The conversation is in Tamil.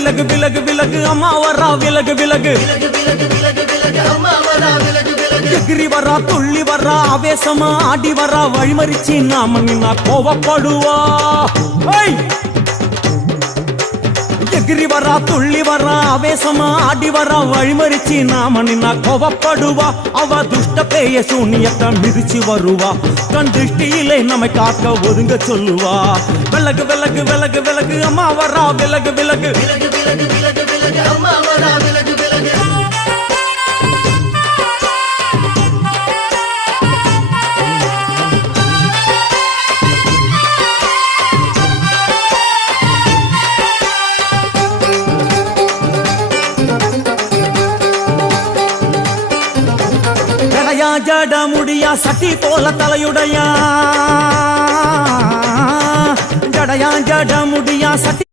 விலகு விலகு விலகு அம்மா வரா விலகு விலகு எகிரி வரா துள்ளி வரா ஆவேசமா ஆடி வரா வழிமறிச்சு நாம நின்னா கோவப்படுவா எகிரி வரா துள்ளி வரா ஆவேசமா ஆடி வரா வழிமறிச்சு நாம நின்னா கோவப்படுவா அவ துஷ்ட பேய சூனியத்தை மிதிச்சு வருவா கண் திருஷ்டியிலே நம்மை காக்க ஒதுங்க சொல்லுவா விலகு விலகு விலகு விலகு அம்மா வரா விலகு விலகு அம்மா வரா விலகு விலகு ஜட முடியா சட்டி போல தலையுடையா ஜடையா ஜட முடியா சட்டி